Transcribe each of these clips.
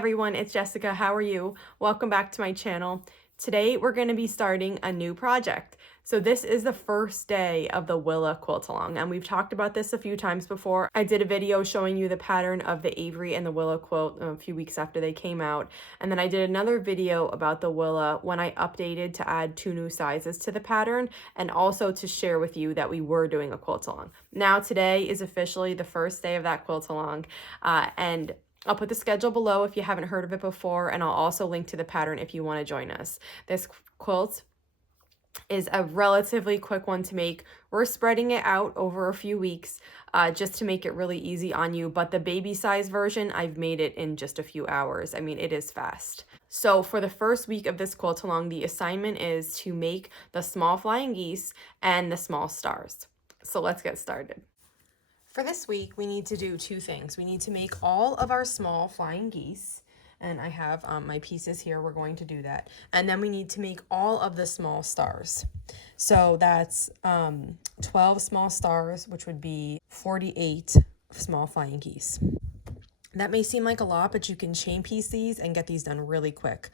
everyone, it's Jessica. How are you? Welcome back to my channel. Today we're going to be starting a new project. So this is the first day of the Willa Quilt Along, and we've talked about this a few times before. I did a video showing you the pattern of the Avery and the Willa quilt a few weeks after they came out, and then I did another video about the Willa when I updated to add 2 new sizes to the pattern, and also to share with you that we were doing a quilt along. Now today is officially the first day of that quilt along, and I'll put the schedule below if you haven't heard of it before, and I'll also link to the pattern if you want to join us. This quilt is a relatively quick one to make. We're spreading it out over a few weeks just to make it really easy on you, but the baby size version, I've made it in just a few hours. I mean, it is fast. So for the first week of this quilt along, the assignment is to make the small flying geese and the small stars. So let's get started. For this week, we need to do 2 things. We need to make all of our small flying geese, and I have my pieces here. We're going to do that. And then we need to make all of the small stars. So that's 12 small stars, which would be 48 small flying geese. That may seem like a lot, but you can chain piece these and get these done really quick.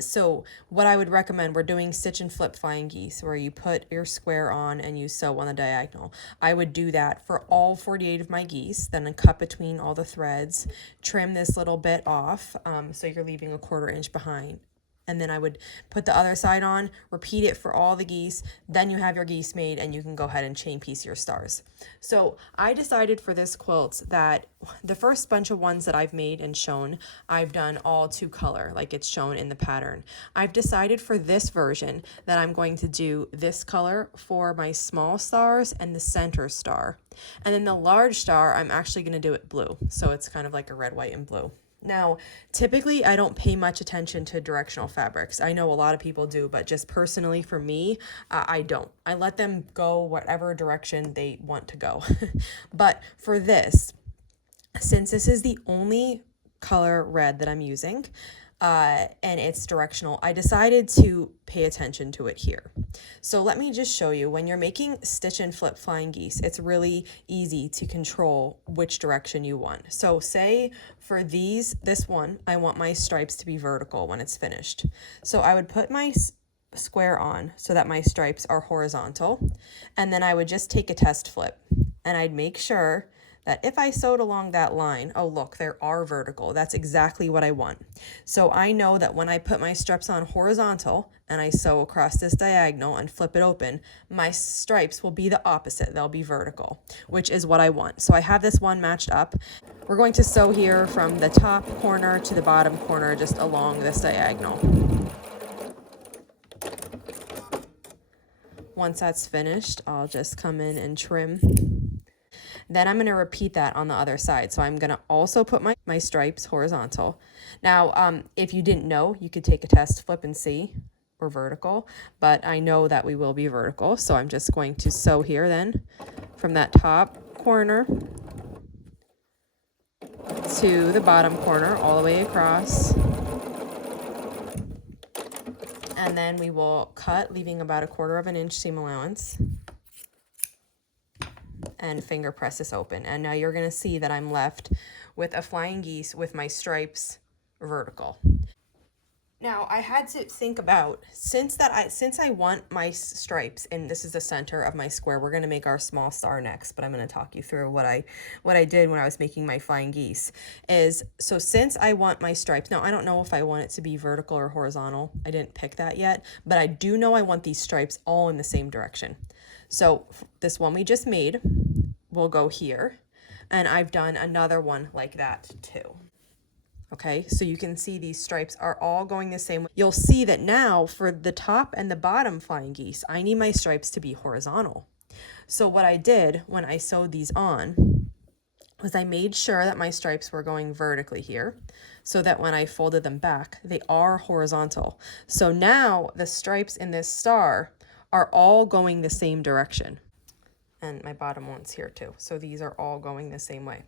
So what I would recommend, we're doing stitch and flip flying geese, where you put your square on and you sew on the diagonal. I would do that for all 48 of my geese, then cut between all the threads, trim this little bit off, so you're leaving a 1/4 inch behind. And then I would put the other side on, repeat it for all the geese, then you have your geese made and you can go ahead and chain piece your stars. So I decided for this quilt that the first bunch of ones that I've made and shown, I've done all 2 color, like it's shown in the pattern. I've decided for this version that I'm going to do this color for my small stars and the center star. And then the large star, I'm actually going to do it blue. So it's kind of like a red, white, and blue. Now, typically, I don't pay much attention to directional fabrics. I know a lot of people do, but just personally for me, I don't. I let them go whatever direction they want to go. But for this, since this is the only color red that I'm using, and it's directional, I decided to pay attention to it here. So let me just show you, when you're making stitch and flip flying geese, it's really easy to control which direction you want. So say for this one, I want my stripes to be vertical when it's finished. So I would put my square on so that my stripes are horizontal, and then I would just take a test flip, and I'd make sure that if I sewed along that line, oh look, they are vertical. That's exactly what I want. So I know that when I put my stripes on horizontal and I sew across this diagonal and flip it open, my stripes will be the opposite. They'll be vertical, which is what I want. So I have this one matched up. We're going to sew here from the top corner to the bottom corner, just along this diagonal. Once that's finished, I'll just come in and trim. Then I'm going to repeat that on the other side. So I'm going to also put my stripes horizontal. Now, if you didn't know, you could take a test flip and see we're vertical, but I know that we will be vertical. So I'm just going to sew here then from that top corner to the bottom corner all the way across. And then we will cut, leaving about a 1/4 inch seam allowance, and finger press this open. And now you're going to see that I'm left with a flying geese with my stripes vertical. Now I had to think about, since I want my stripes, and this is the center of my square, we're going to make our small star next, but I'm going to talk you through what I did when I was making my flying geese. So since I want my stripes, now I don't know if I want it to be vertical or horizontal. I didn't pick that yet, but I do know I want these stripes all in the same direction. So this one we just made will go here, and I've done another one like that too. Okay, so you can see these stripes are all going the same way. You'll see that now for the top and the bottom flying geese, I need my stripes to be horizontal. So what I did when I sewed these on was I made sure that my stripes were going vertically here, so that when I folded them back, they are horizontal. So now the stripes in this star are all going the same direction. and my bottom one's here too. So these are all going the same way.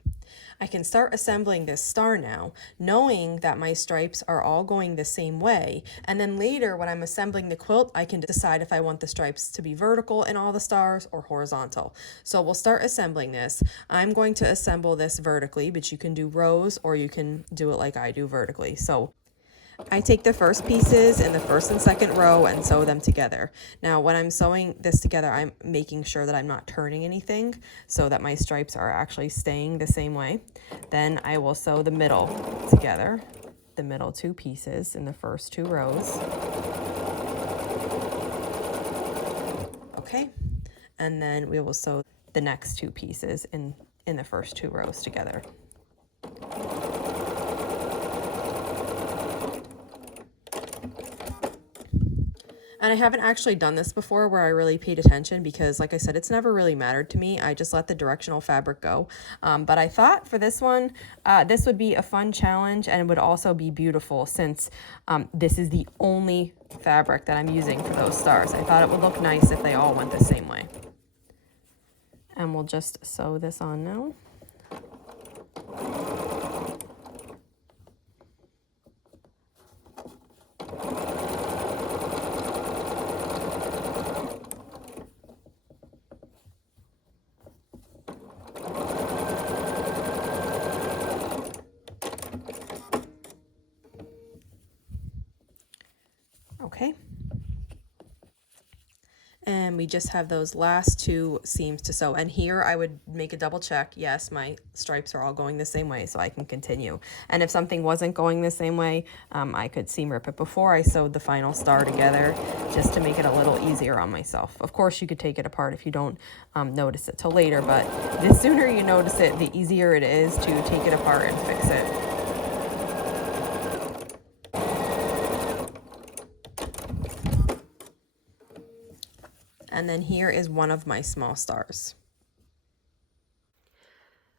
I can start assembling this star now, knowing that my stripes are all going the same way. And then later when I'm assembling the quilt, I can decide if I want the stripes to be vertical in all the stars or horizontal. So we'll start assembling this. I'm going to assemble this vertically, but you can do rows or you can do it like I do vertically. So I take the first pieces in the first and second row and sew them together. Now, when I'm sewing this together, I'm making sure that I'm not turning anything so that my stripes are actually staying the same way. Then I will sew the middle together, the middle two pieces in the first two rows. Okay, and then we will sew the next two pieces in the first two rows together. And I haven't actually done this before where I really paid attention because, like I said, it's never really mattered to me. I just let the directional fabric go. But I thought for this one, this would be a fun challenge, and it would also be beautiful since this is the only fabric that I'm using for those stars. I thought it would look nice if they all went the same way. And we'll just sew this on now. Okay, and we just have those last two seams to sew, and here I would make a double check. Yes, my stripes are all going the same way, so I can continue. And if something wasn't going the same way, I could seam rip it before I sewed the final star together, just to make it a little easier on myself. Of course, you could take it apart if you don't notice it till later, but the sooner you notice it, the easier it is to take it apart and fix it. And then here is one of my small stars.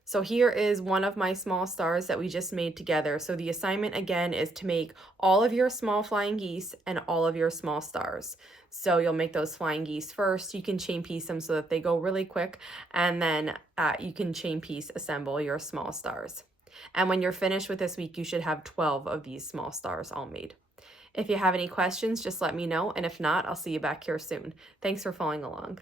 So here is one of my small stars that we just made together. So the assignment again is to make all of your small flying geese and all of your small stars. So you'll make those flying geese first. You can chain piece them so that they go really quick. And then you can chain piece assemble your small stars. And when you're finished with this week, you should have 12 of these small stars all made. If you have any questions, just let me know. And if not, I'll see you back here soon. Thanks for following along.